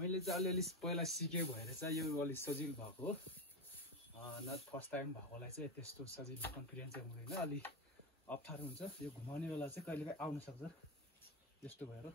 मैले चाहिँ अलिअलि पहिला सिकेँ भएर चाहिँ यो अलिक सजिलो भएको हो। न फर्स्ट टाइम भएकोलाई चाहिँ त्यस्तो सजिलो कन्फिडेन्स चाहिँ हुँदैन, अलिक अप्ठ्यारो हुन्छ। यो घुमाउने बेला चाहिँ कहिलेकाहीँ आउन सक्छ त्यस्तो भएर।